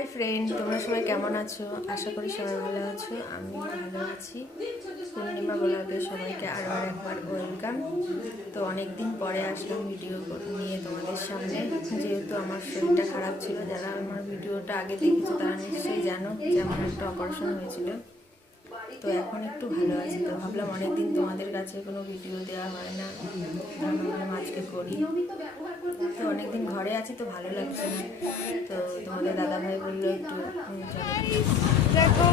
Hi friend, তোমরা সবাই কেমন আছো? আশা করি সবাই ভালো আছো, আমি ভালো আছি। পূর্ণিমা গোলাপে সবাইকে আরও একবার ওয়েলকাম তো অনেক দিন পরে আসলাম ভিডিও নিয়ে তোমাদের সামনে। যেহেতু আমার শরীরটা খারাপ ছিল, যারা আমার ভিডিওটা আগে দেখেছ, তারা নিশ্চয়ই জানো যে আমার একটা অপারেশন হয়েছিল। তো এখন একটু ভালো আছি তো। ভাবলাম অনেকদিন তোমাদের কাছে কোনো ভিডিও দেওয়া হয় না। ভাবলাম আজকে করি। তো অনেকদিন ঘরে আছি তো ভালো লাগছে না। তো তোমাদের দাদাভাই বলল একটু দেখো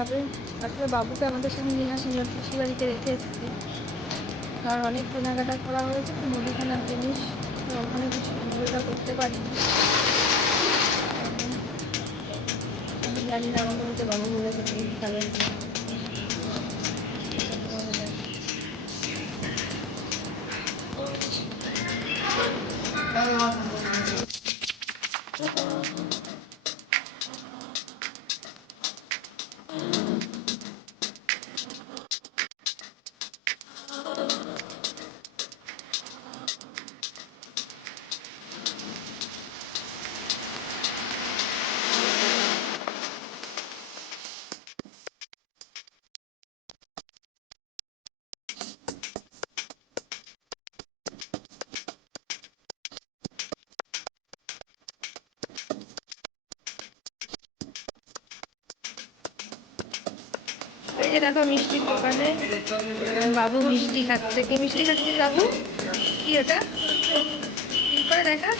তারপরে আসলে বাবুকে আমাদের সঙ্গে নিয়ে আসেন পিসি বাড়িতে রেখে এসেছি। কারণ অনেক কেনাকাটা করা হয়েছে মুদিখানার জিনিস ওখানে কিছু কেনাকাটা করতে পারিনি। জানি না আমাকে বলতে বাবু বলেছে কেক খাবে এই যে দেখো মিষ্টির দোকানে। বাবু মিষ্টি খাচ্ছে। কি মিষ্টি খাচ্ছে বাবু? কি ওটা? করে দেখা?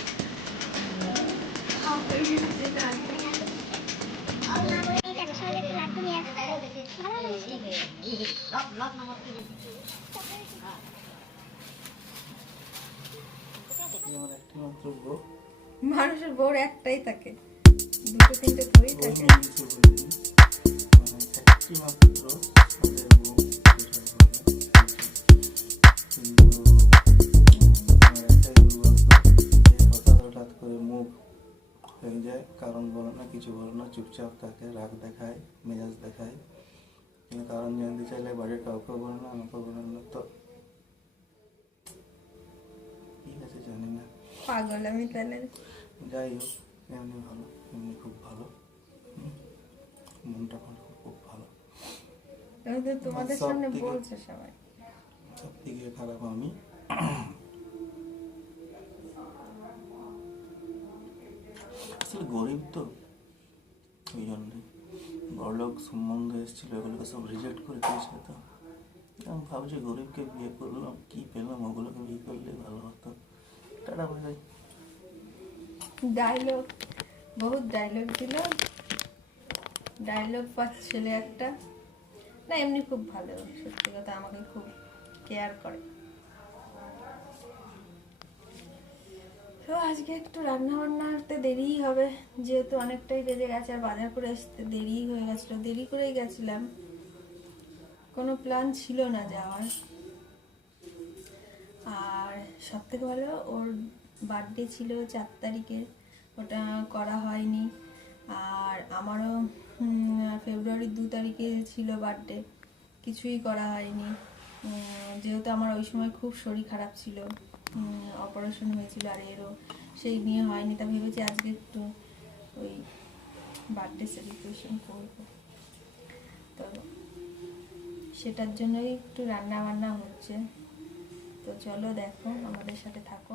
মানুষের বউর একটাই থাকে। দুটো তিনটে করেই থাকে। একটি মাত্র ছেলে বউ যেটা বলে। কিন্তু উম, আমার একটাই দুর্ভাগ্য যে হঠাৎ হঠাৎ করে মুখ হয়ে যায় কারণ বলে না কিছু বলে না চুপচাপ থাকে রাগ দেখায় মেজাজ দেখায় কিন্তু কারণ জানতে চাইলে বাড়ির কাউকে বলে না আমাকে বলে না তো ঠিক আছে জানি না পাগল আমি তাহলে যাই হোক এমনি ভালো এমনি খুব ভালো হুম। মনটা ভালো খুব ভালো আমি তো তোমাদের সামনে বলছে সবাই। সব থেকে খারাপ আমি। আসলে গরিব তো ওই জন্যে। বড়লোক সম্বন্ধ এসেছিল এগুলোকে সব রিজেক্ট করে দিয়েছিল তো। আমি ভাবছি গরিবকে বিয়ে করলাম কি পেলাম ওগুলোকে বিয়ে করলে ভালো হতো। টাটা ভাই ডায়লগ বহুত ডায়লগ দিল ডায়লগ ছেলে একটা। না, এমনি খুব ভালো, সত্যি কথা, আমাকে খুব কেয়ার করে। তো আজকে একটু রান্না বান্নাতে দেরিই হবে, যেহেতু অনেকটাই বেজে গেছে, আর বাজার করে আসতে দেরি হয়ে গেছিল, দেরি করেই গেছিলাম। কোনো প্ল্যান ছিল না যাওয়ার। আর সব থেকে ভালো, ওর বার্থডে ছিল চার তারিখে, ওটা করা হয়নি। আর আমারও ফেব্রুয়ারির দু তারিখে ছিল বার্থডে কিছুই করা হয়নি। যেহেতু আমার ওই সময় খুব শরীর খারাপ ছিল। অপারেশন হয়েছিল আর এরও সেই নিয়ে হয়নি। তা ভেবেছি আজকে একটু ওই বার্থডে সেলিব্রেশন করব। তো সেটার জন্যই একটু রান্না বান্না হচ্ছে। তো চলো দেখো, আমাদের সাথে থাকো।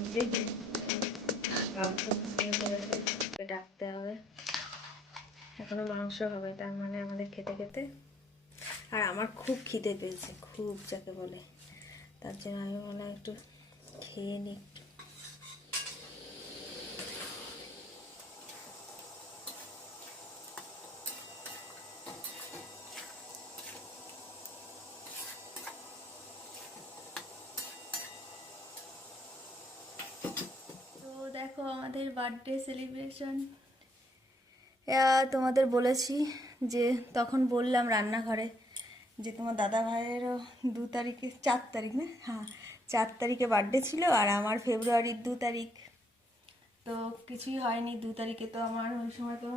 ডাকতে হবে। এখনও মাংস হবে, তার মানে আমাদের খেতে খেতে। আর আমার খুব খিদে পেয়েছে, খুব যাকে বলে। তার জন্য আমি বললাম একটু খেয়ে নিই। দেখো আমাদের বার্থডে সেলিব্রেশন তোমাদের বলেছি যে তখন বললাম রান্নাঘরে যে তোমার দাদা ভাইয়েরও দু তারিখে, চার তারিখ না? হ্যাঁ চার তারিখে বার্থডে ছিল আর আমার ফেব্রুয়ারির দু তারিখ। তো কিছুই হয়নি দু তারিখে তো আমার ওই সময় তো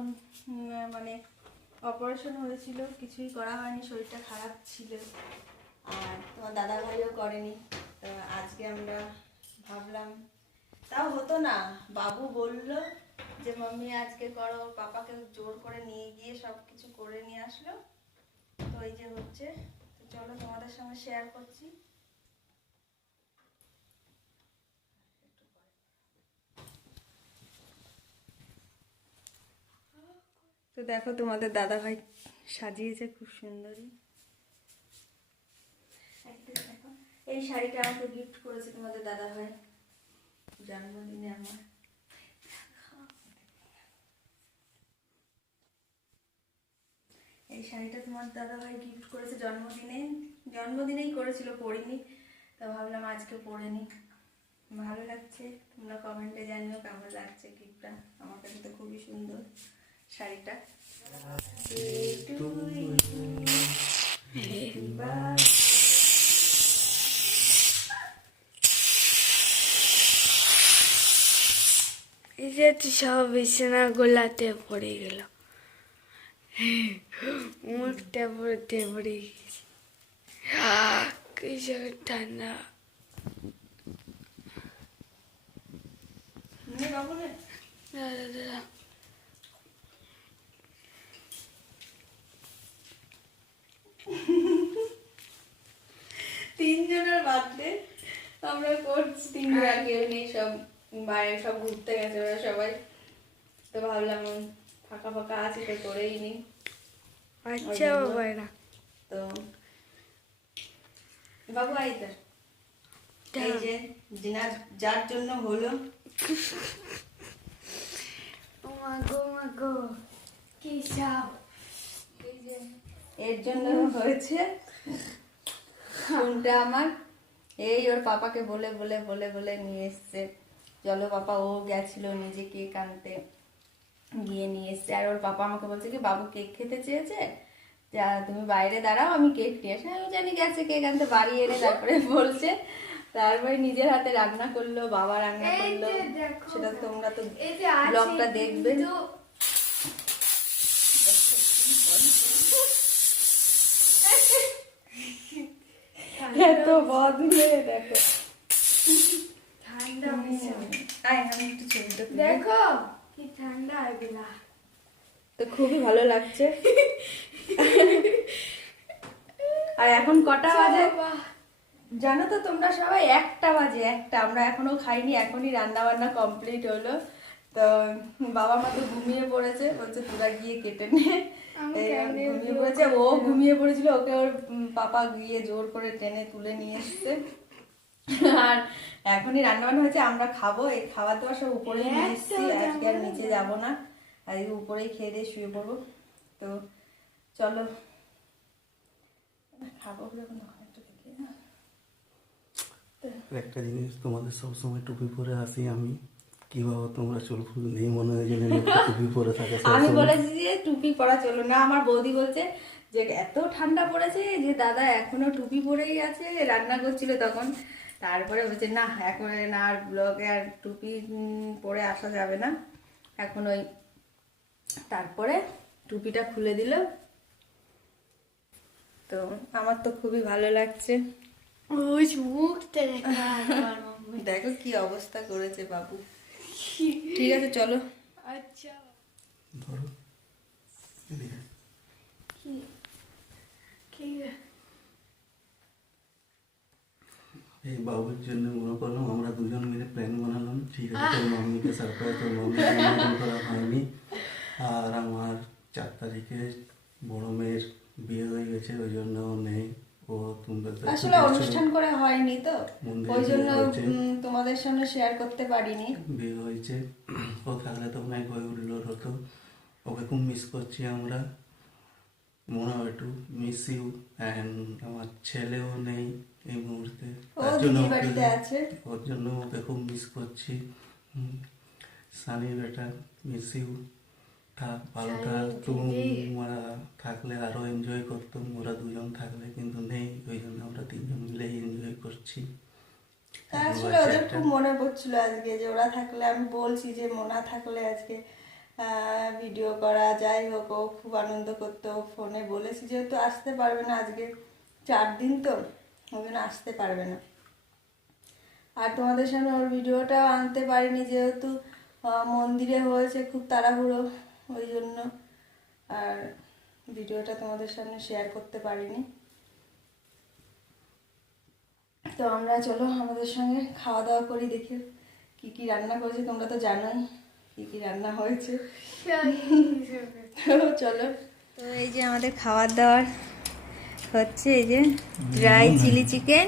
মানে অপারেশন হয়েছিল, কিছুই করা হয়নি, শরীরটা খারাপ ছিল। আর তোমার দাদা ভাইও করেনি। তো আজকে আমরা ভাবলাম তাও হতো না। বাবু বলল যে মাম্মি আজকে করো। পাপাকে জোর করে নিয়ে গিয়ে সব কিছু করে নিয়ে আসলো। তো এই যে হচ্ছে। তো চলো তোমাদের সঙ্গে শেয়ার করছি। তো দেখো তোমাদের দাদা ভাই সাজিয়েছে খুব সুন্দরী একটা দেখো, এই শাড়িটা আমাকে গিফট করেছে তোমাদের দাদা ভাই জন্মদিনে আমার। এই শাড়িটা তোমার দাদা ভাই গিফট করেছে জন্মদিনে। জন্মদিনেই করেছিল পরিনি। তা ভাবলাম আজকে পরে নি। ভালো লাগছে। তোমরা কমেন্টে জানিও কেমন লাগছে গিফটটা আমার কাছে তো খুবই সুন্দর শাড়িটা। এই যে সব বিছানা গোলাতে পড়ে গেল। মুখটা পড়তে পড়ে গেছে। কি জায়গায় ঠান্ডা। দাদা দাদা তিনজনের বার্থডে আমরা করছি তিনজন আর কেউ নেই সব বাইরে সব ঘুরতে গেছে ওরা সবাই তো ভাবলাম ফাঁকা ফাঁকা আছে তো করেই নি। আচ্ছা বাবা এরা তো বাবু আইতা এই যে জিনার যার জন্য হলো। ও মা গো মা গো কি সব এই যে। এর জন্য হয়েছে ফোনটা আমার। এই ওর পাপাকে বলে বলে বলে বলে নিয়ে এসছে। চলো পাপা ও গেছিল নিজে কেক আনতে গিয়ে নিয়ে এসছে। আর ওর পাপা আমাকে বলছে কি বাবু কেক খেতে চেয়েছে? যা তুমি বাইরে দাঁড়াও আমি কেক নিয়ে আসি। আমি জানি গেছে কেক আনতে বাড়ি এনে তারপরে বলছে। তারপরে নিজের হাতে রান্না করল বাবা রান্না করল। সেটা তোমরা তো ব্লগটা দেখবে। এত বদ দেখো। ঠান্ডা ভীষণ। আমি একটু ছবিটা দেখো। কি ঠান্ডা এগুলা। তো খুবই ভালো লাগছে। আর এখন কটা বাজে? জানো তো তোমরা সবাই একটা বাজে একটা। আমরা এখনও খাইনি এখনই রান্না বান্না কমপ্লিট হলো। তো বাবা মা তো ঘুমিয়ে পড়েছে বলছে তোরা গিয়ে কেটে নে। ঘুমিয়ে পড়েছে। ও ঘুমিয়ে পড়েছিল ওকে ওর পাপা গিয়ে জোর করে টেনে তুলে নিয়ে এসছে। আর এখনই রান্না বান্না হয়েছে আমরা খাব। এই খাবার দাবার সব উপরেই নিয়ে আজকে আর নিচে যাব না। আজকে উপরেই খেয়ে দিয়ে শুয়ে পড়ব। তো চলো খাব যখন একটু দেখি একটা জিনিস তোমাদের সবসময় টুপি পরে আসি আমি। কি বাবা তোমরা চুল ফুল নেই মনে হয় যেন একটা টুপি পরে থাকে আমি বলেছি যে টুপি পরা চলো না। আমার বৌদি বলছে যে এত ঠান্ডা পড়েছে যে দাদা এখনও টুপি পরেই আছে রান্না করছিল তখন। তারপরে বলছে না এখন না আর ব্লগে আর টুপি পরে আসা যাবে না। এখন ওই তারপরে টুপিটা খুলে দিল। তো আমার তো খুবই ভালো লাগছে। ওই আমার মাম্মি। দেখো কি অবস্থা করেছে বাবু। ঠিক আছে চলো। আচ্ছা। ধরো এদিকে। কি কি এই বাবুর জন্য মনে করলাম আমরা দুজন মিলে প্ল্যান বানালাম। ঠিক আছে তোর মাম্মিকে সারপ্রাইজ তোর মাম্মিকে নিমন্ত্রণ করা হয়নি। আর আমার চার তারিখে বড় মেয়ের বিয়ে হয়ে গেছে ওই জন্য নেই। ও তুমি আসলে অনুষ্ঠান করে হয়নি তো? ওই জন্য তোমাদের সামনে শেয়ার করতে পারিনি। বিয়ে হয়েছে। ও থাকলে তো অনেক হয়ে উঠল হতো। ওকে খুব মিস করছি আমরা। মনে হয় একটু মিস ইউ অ্যান্ড আমার ছেলেও নেই। এই মুহূর্তে। তার জন্য ওর জন্য ওকে খুব মিস করছি। সানি বেটা মিস ইউ থাক ভালো থাক। তোমরা থাকলে আরও এনজয় করতাম। ওরা দুজন থাকলে কিন্তু নেই। ওই জন্য আমরা তিনজন মিলে এনজয় করছি। আসলে ওদের খুব মনে পড়ছিল আজকে যে ওরা থাকলে আমি বলছি যে মোনা থাকলে আজকে ভিডিও করা যাই হোক ও খুব আনন্দ করতো। ফোনে বলেছি যেহেতু আসতে পারবে না আজকে চার দিন তো। ওই জন্য আসতে পারবে না। আর তোমাদের সামনে ওর ভিডিওটাও আনতে পারিনি যেহেতু মন্দিরে হয়েছে খুব তাড়াহুড়ো ওই জন্য আর ভিডিওটা তোমাদের সামনে শেয়ার করতে পারিনি। তো আমরা চলো আমাদের সঙ্গে খাওয়া দাওয়া করি দেখি কি কি রান্না করেছে তোমরা তো জানোই কি কি রান্না হয়েছে। চলো। তো এই যে আমাদের খাওয়ার দাবার হচ্ছে এই যে ড্রাই চিলি চিকেন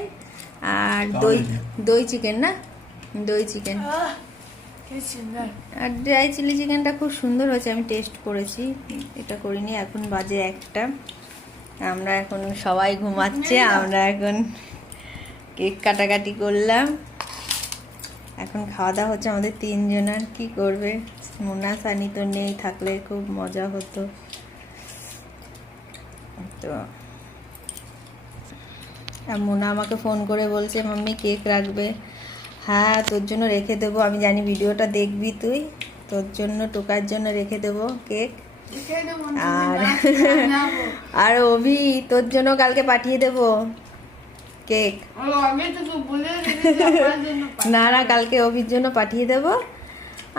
আর দই দই চিকেন না? দই চিকেন আর ড্রাই চিলি চিকেনটা খুব সুন্দর হয়েছে আমি টেস্ট করেছি। এটা করিনি এখন বাজে একটা। আমরা এখন সবাই ঘুমাচ্ছে আমরা এখন কেক কাটাকাটি করলাম। এখন খাওয়া দাওয়া হচ্ছে আমাদের তিনজনের কি করবে? মোনা সানি তো নেই থাকলে খুব মজা হতো। তো মোনা আমাকে ফোন করে বলছে মাম্মি কেক রাখবে। হ্যাঁ তোর জন্য রেখে দেবো। আমি জানি ভিডিওটা দেখবি তুই। তোর জন্য টোকার জন্য রেখে দেবো কেক আর আর অভি তোর জন্য কালকে পাঠিয়ে দেবো কেক না না কালকে অভির জন্য পাঠিয়ে দেবো।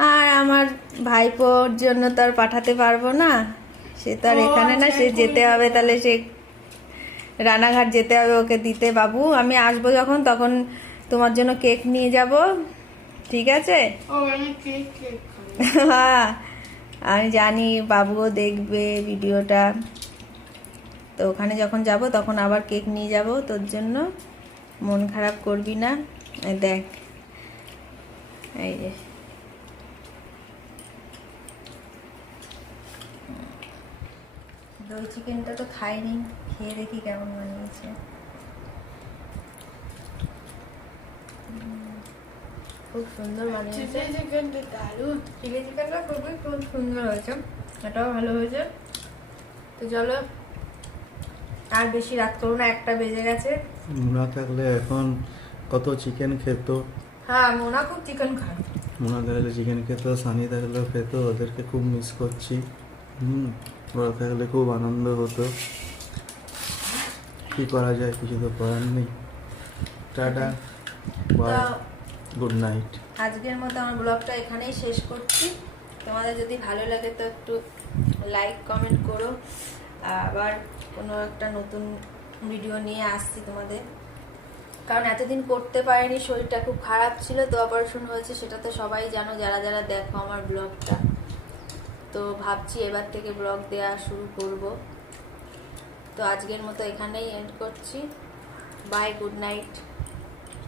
আর আমার ভাইপোর জন্য তো আর পাঠাতে পারব না। সে তো আর এখানে না আচ্ছা, সে যেতে হবে তাহলে সে রানাঘাট যেতে হবে ওকে দিতে বাবু। আমি আসব যখন তখন তোমার জন্য কেক নিয়ে যাব। ঠিক আছে? হ্যাঁ। আমি জানি বাবুও দেখবে ভিডিওটা। তো ওখানে যখন যাব তখন আবার কেক নিয়ে যাব। তোর জন্য মন খারাপ করবি না। দেখ। এই যে। দই চিকেনটা তো খাইনি। খেয়ে দেখি কেমন বানিয়েছে খুব সুন্দর বানিয়েছে চিলি চিকেনটা দারুণ চিলি চিকেনটা খুবই খুব সুন্দর হয়েছে এটাও ভালো হয়েছে তো চলো আর বেশি রাত করব না একটা বেজে গেছে। মোনা থাকলে এখন কত চিকেন খেত? হ্যাঁ মোনা খুব চিকেন খায়। মোনা থাকলে চিকেন খেত সানি থাকলেও খেত ওদেরকে খুব মিস করছি। হুম ওরা থাকলে খুব আনন্দ হতো। কি করা যায় কিছু তো করার নেই। টাটা বাই গুড নাইট আজকের মতো আমার ব্লগটা এখানেই শেষ করছি। তোমাদের যদি ভালো লাগে তো একটু লাইক কমেন্ট করো। আবার কোনো একটা নতুন ভিডিও নিয়ে আসছি তোমাদের। কারণ এতদিন করতে পারিনি শরীরটা খুব খারাপ ছিল তো অপারেশন হয়েছে সেটা তো সবাই জানো যারা যারা দেখো আমার ব্লগটা। তো ভাবছি এবার থেকে ব্লগ দেওয়া শুরু করব। তো আজকের মতো এখানেই এন্ড করছি। Bye good night